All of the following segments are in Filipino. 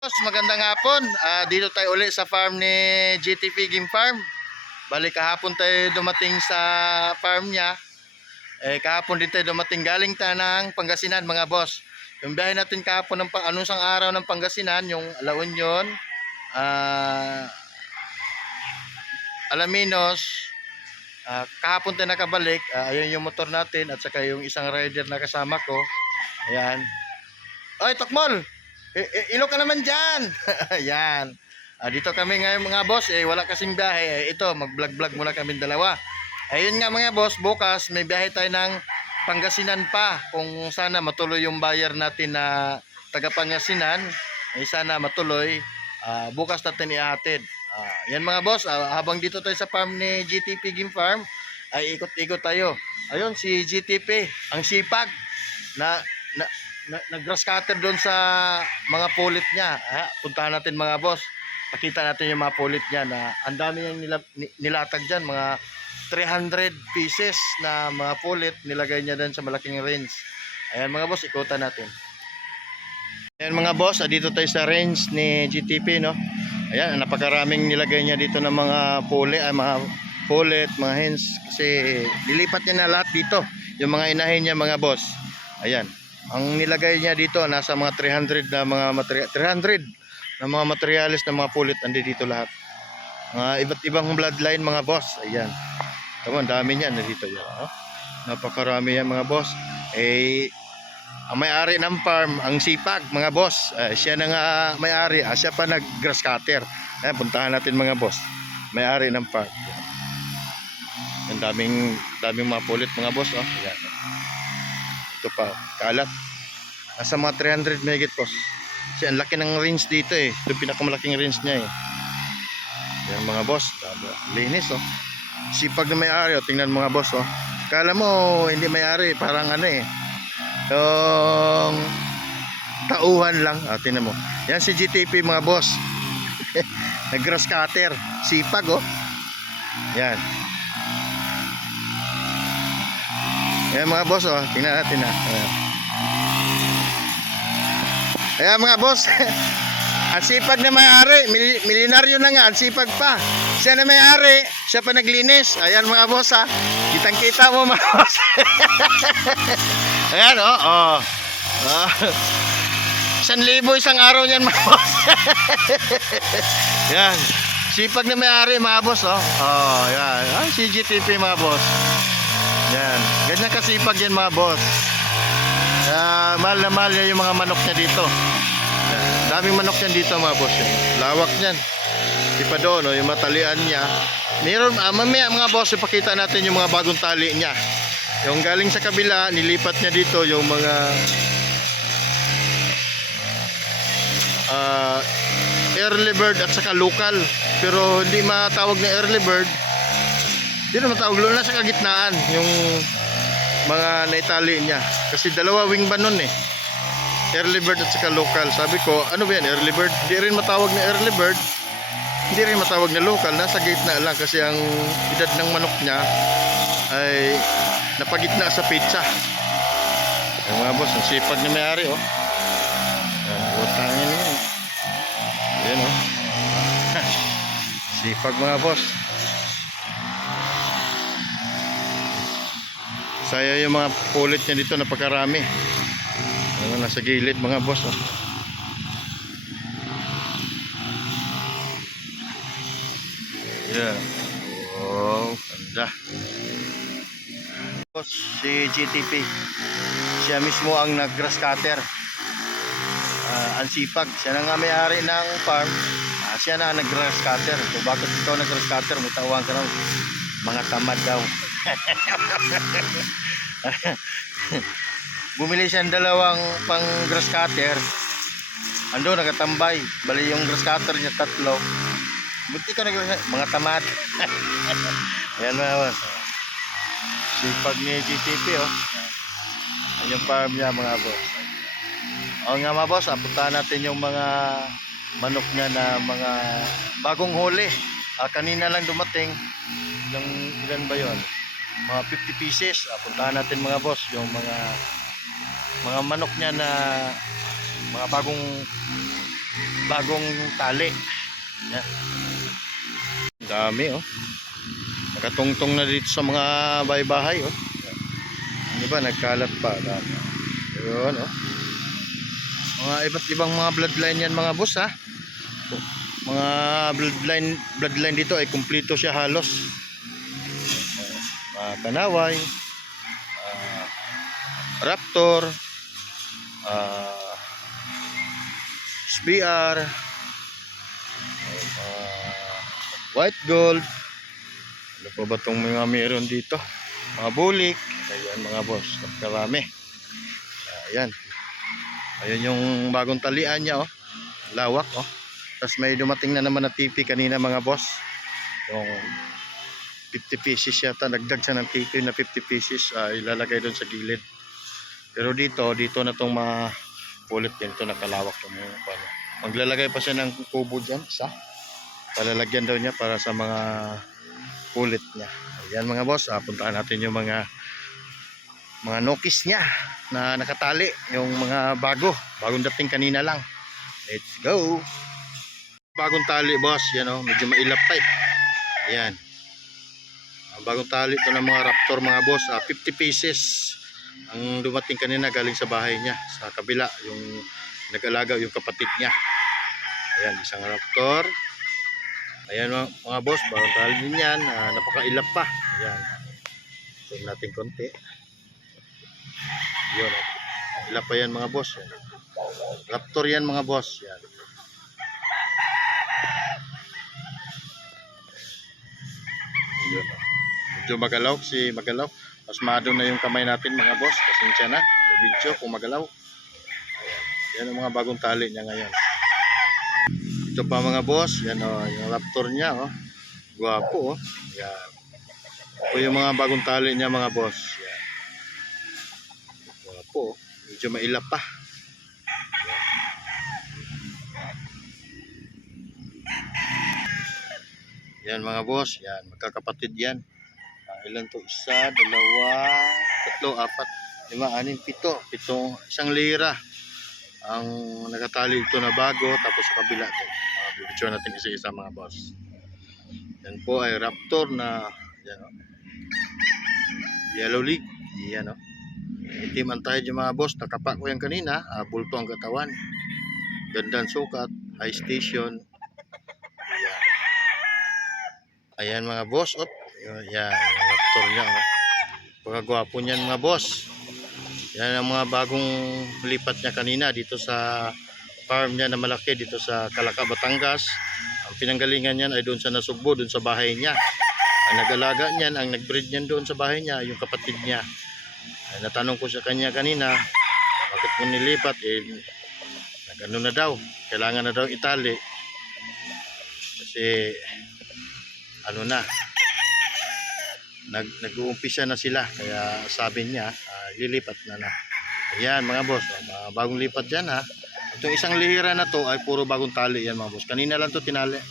Boss, magandang hapon. Dito tayo uli sa farm ni GTP Game Farm. Balik kahapon tayo dumating sa farm niya. Kahapon din tayo dumating galing tayo ng Pangasinan, mga boss. Yung biyahe natin kahapon ng anong sang araw ng Pangasinan, yung La Union, Alaminos. Kahapon tayo nakabalik. Ayun yung motor natin at saka yung isang rider na kasama ko. Ayan. Oy, Tokmol! Ilo ka naman dyan. Ayan. Dito kami ngayon mga boss. Wala kasing biyahe. Ito, mag-vlog-vlog muna kami dalawa. Ayun nga mga boss, bukas may biyahe tayo ng Pangasinan pa. Kung sana matuloy yung buyer natin na taga Pangasinan, sana matuloy. Bukas natin ihatid. Yan mga boss, habang dito tayo sa farm ni GTP Game Farm, ay ikot-ikot tayo. Ayun, si GTP, ang sipag na nag-grass cutter doon sa mga pulit niya. Puntahan natin mga boss. Pakita natin yung mga pulit niya na ang dami niyang nilatag dyan. Mga 300 pieces na mga pulit nilagay niya doon sa malaking range. Ayan mga boss, ikutan natin. Ayan mga boss, dito tayo sa range ni GTP, no? Ayan, napakaraming nilagay niya dito ng mga mga pulit, mga hens. Kasi lilipat niya na lahat dito. Yung mga inahin niya mga boss. Ayan. Ang nilagay niya dito nasa mga 300 na mga materials na mga pulit andi dito lahat. Mga iba't ibang bloodline mga boss. Ayan. Tama, dami niyan dito yan. Napakarami yan mga boss. Ang may-ari ng farm, ang sipag mga boss. Siya na nga may-ari, siya pa nag-grass cutter. Ayan, puntahan natin mga boss. May-ari ng farm. Ang daming mga pulit mga boss, oh. Ayan. Ito pa, kalat. Nasa mga 300 megit boss. Kasi ang laki ng range dito eh. Ito pinakamalaking range niya eh. Yan mga boss. Linis oh. Sipag na may-ari oh. Tingnan mga boss oh. Kala mo hindi may-ari. Parang ano eh. Yung tauhan lang. Tingnan mo. Yan si GTP mga boss. Nag-grass cutter. Sipag oh. Yan. Ayan mga boss oh, tingnan natin na. Ayan mga boss. Ang sipag na may-ari, milyonaryo na nga, ang sipag pa. Siya na may-ari, siya pa naglinis. Ayan mga boss ha. Kitang-kita mo mga boss. Ayan oh. 1,000 isang araw niyan mga boss. Ayan. Sipag na may-ari mga boss oh. Ayan. Si GTP mga boss. Yan, ganyan kasipag yan mga boss. Mahal na mahal niya yung mga manok niya dito. Yan. Daming manok niyan dito mga boss. Yan. Lawak niyan. Di pa doon, oh, yung matalian niya. Meron, mamaya mga boss, ipakita natin yung mga bagong tali niya. Yung galing sa kabila, nilipat niya dito yung mga early bird at saka local. Pero hindi matawag na early bird. Hindi naman tawag, lalo na sa kagitnaan yung mga naitali niya. Kasi dalawa wing ba nun eh. Early bird at saka local. Sabi ko, ano ba yan, early bird? Hindi rin matawag na early bird. Hindi rin matawag na local. Nasa gitna lang kasi ang edad ng manok niya ay napagitna sa pizza. Yung mga boss, ang sipag na may-ari oh. Utangin niya. Ayan oh. Sipag mga boss. Saya yung mga pulit niya dito, napakarami. Nasa gilid mga boss oh. Yeah. Oh, ganda. Boss, si GTP. Siya mismo ang nag-grass cutter. Ang sipag. Siya na nga may-ari ng farm. Siya na nag-grass cutter. So bakit ikaw nag-grass cutter? May tawag ka raw. Mga tamad daw. Bumili siya ng dalawang pang grass cutter. Ando nakatambay. Bali yung grass cutter niya tatlo. Buti ka mga tamad. Ayan mga boss. Sipag ni GTP oh. Yung farm niya mga boss. O nga mga boss, puntahan natin yung mga manok niya na mga bagong huli. Kanina lang dumating. Ilan ba yon? Mga 50 pieces. Puntahan natin mga boss yung mga manok niya na mga bagong bagong tali. Yan. Dami oh. Nakatungtong na dito sa mga bahay-bahay oh. Di ba nagkalat pa. Dami. Yun oh. Mga iba't ibang mga bloodline yan mga boss ha. Mga bloodline dito ay kumpleto siya halos. Mga kanaway, raptor, SBR, white gold. Ano pa ba itong mga meron dito? Mga bulik. Ayan mga boss, karami. Ayan. Ayan yung bagong talian niya oh. Lawak oh. Tapos may dumating na naman na TV kanina mga boss. Yung 50 pieces yata. Nagdag siya ng TV na 50 pieces. Ilalagay doon sa gilid. Pero dito na itong mga pulit yan. Ito nakalawak yung mga. Maglalagay pa siya ng kubo dyan. Isa. Palalagyan daw niya para sa mga pulit niya. Ayan mga boss. Puntaan natin yung mga nokis niya na nakatali. Yung mga bagong dating kanina lang. Let's go. Bagong tali boss, yan oh, medyo mailap type. Ayan. Bagong tali ito ng mga raptor mga boss, 50 pieces. Ang dumating kanina galing sa bahay niya, sa kabila, yung nag-alaga yung kapatid niya. Ayan, isang raptor. Ayan mga boss, bagong tali din yan, napakailap pa. Ayan. Zoom natin konti. Yun, ilap pa yan mga boss. Yan. Raptor yan mga boss. Yan. Yun. Medyo magalaw si magalaw. Pasmado na yung kamay natin mga boss. Pasensya na sa video kung magalaw. Ayan. Yan ang mga bagong tali niya ngayon. Ito pa mga boss. Yan o. Yung raptor niya o. Guwapo o. Yan. Ito yung mga bagong tali niya mga boss. Yan. Guwapo o. Medyo mailap pa. Yan mga boss, yan, magkakapatid yan. Ilan to? Isa, dalawa, tatlo, apat, lima, anim, pitong isang lira ang nakatali ito na bago, tapos sa kabila ito. Bibidyoan natin isa-isa mga boss. Yan po ay raptor na yan, oh. Yellow league. Yan o. Itim ang tayo yung mga boss. Nakapak ko yan kanina. Bulto ang katawan. Gandang sukat. High station. Ayan mga boss. Op. Yan. Raptor niya. Pagkagwapo niyan mga boss. Yan ang mga bagong lipat niya kanina dito sa farm niya na malaki dito sa Calaca, Batangas. Ang pinanggalingan niyan ay doon sa Nasugbo, doon sa bahay niya. Ang nag-alaga niyan, ang nag-breed niyan doon sa bahay niya, yung kapatid niya. Ay, natanong ko sa kanya kanina, bakit mo nilipat? Nag-ano na daw, kailangan na daw itali. Kasi, ano na, nag-uumpisa na sila. Kaya sabi niya, lilipat na. Ayan mga boss, bagong lipat yan ha. Itong isang lihira na to ay puro bagong tali yan mga boss. Kanina lang to tinali.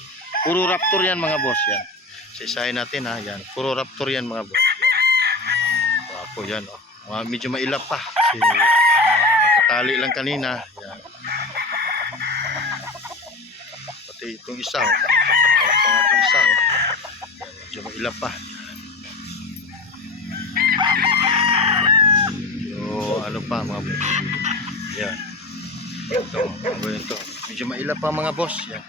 Puro raptor yan mga boss yan. Sisahin natin ha, yan. Puro raptor yan mga boss. Wapo yan oh. Medyo mailap pa. Kasi nagtatali lang kanina. Yan. Pati itong isa oh. Itong isa oh. Yan, medyo mailap pa. So ano pa mga boss. Yan. Ito. Medyo mailap pa mga boss. Yan.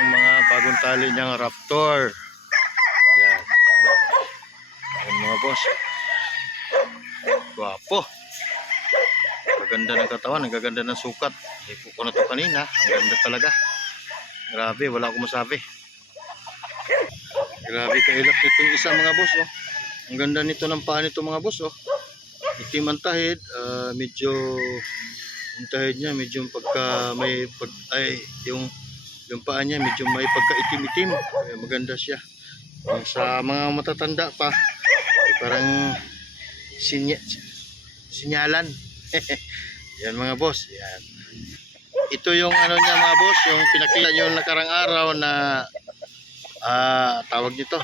Yung mga bagong tali niyang raptor. Yan. Ayan mga boss. Guwapo. Gaganda ng katawan, ang gaganda ng sukat. Ipo ko na to kanina. Ang ganda talaga. Grabe, wala akong masabi. Grabe kailap itong isa mga boss. Oh. Ang ganda nito ng paa nito mga boss. Oh. Itim ang tahid. Medyo yung tahid niya medyo pagka may yung paa niya medyo may pagka-itim-itim. Maganda siya. Sa mga matatanda pa parang sinyalan. Yan mga boss. Yan. Ito yung ano niya mga boss, yung pinakita niyo nakarang araw na tawag nito.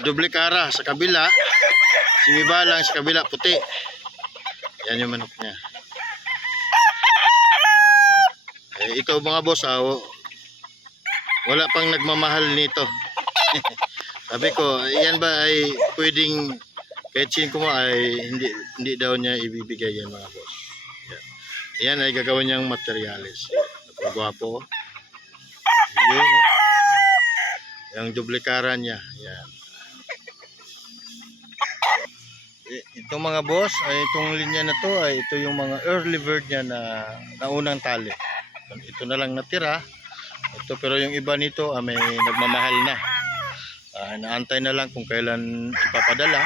Doble cara sa kabila, simibalang sa kabila puti. Yan yung manok niya. Ito mga boss, wala pang nagmamahal nito. Sabi ko, yan ba ay pwedeng kahit sin ko mo ay hindi daw niya ibibigay yan mga boss. Yan, yan ay gagawin niyang materyales. Napagwapo. Yun, oh. Yung duplikaran niya. Yan. Itong mga boss, ay itong linya na to ay ito yung mga early bird niya na naunang tali. Ito na lang natira. Ito, pero yung iba nito may nagmamahal na. Naantay na lang kung kailan ipapadala.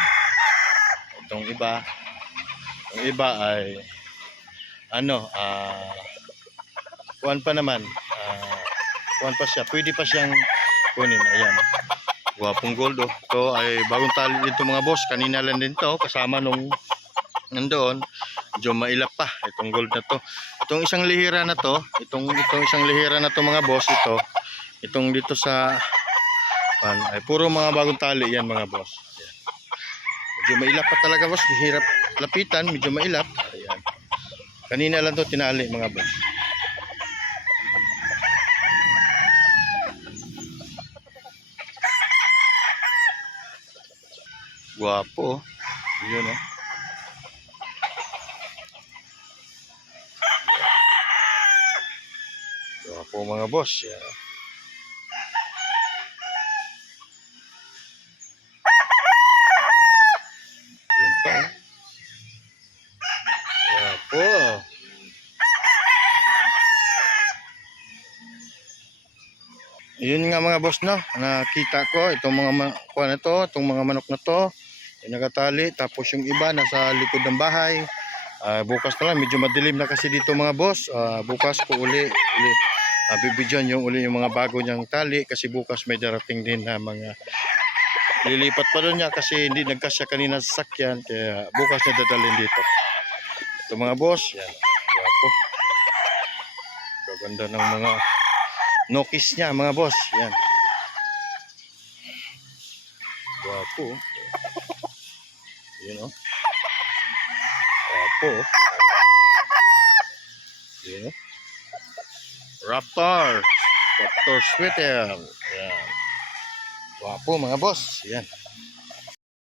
Itong iba ay kuwan pa naman. Kuwan pa siya. Pwede pa siyang kunin. Ayan. Guwapong gold, oh. Ito ay bagong tali dito mga boss. Kanina lang din to kasama nung nandoon. Medyo mailap pa itong gold na to. Itong isang lihira na to, itong isang lihira na to mga boss, itong dito sa ay puro mga bagong tali yan mga boss. Ayan. Medyo mailap pa talaga boss, hirap lapitan, medyo mailap. Ayan. Kanina lang to tinali mga boss. Guwapo, oh. Yun, oh. Guwapo mga boss. Yan. Yan pa, oh. Guwapo. Yun nga mga boss, no, nakita ko itong mga itong mga manok na to ay nakatali, tapos yung iba nasa likod ng bahay. Bukas na lang, medyo madilim na kasi dito mga boss. Bukas ko uli bibidyon yung mga bago niyang tali kasi bukas may darating din na mga lilipat pa doon niya kasi hindi nagkasya kanina sa sakyan, kaya bukas na dadalhin dito. Ito mga boss, yan, guwapo. Gaganda ng mga nokis niya mga boss. Yan. Guwapo. Yun, oh. Guwapo. Yun, oh. Raptor sweater. Yan. Guwapo mga boss. Yan.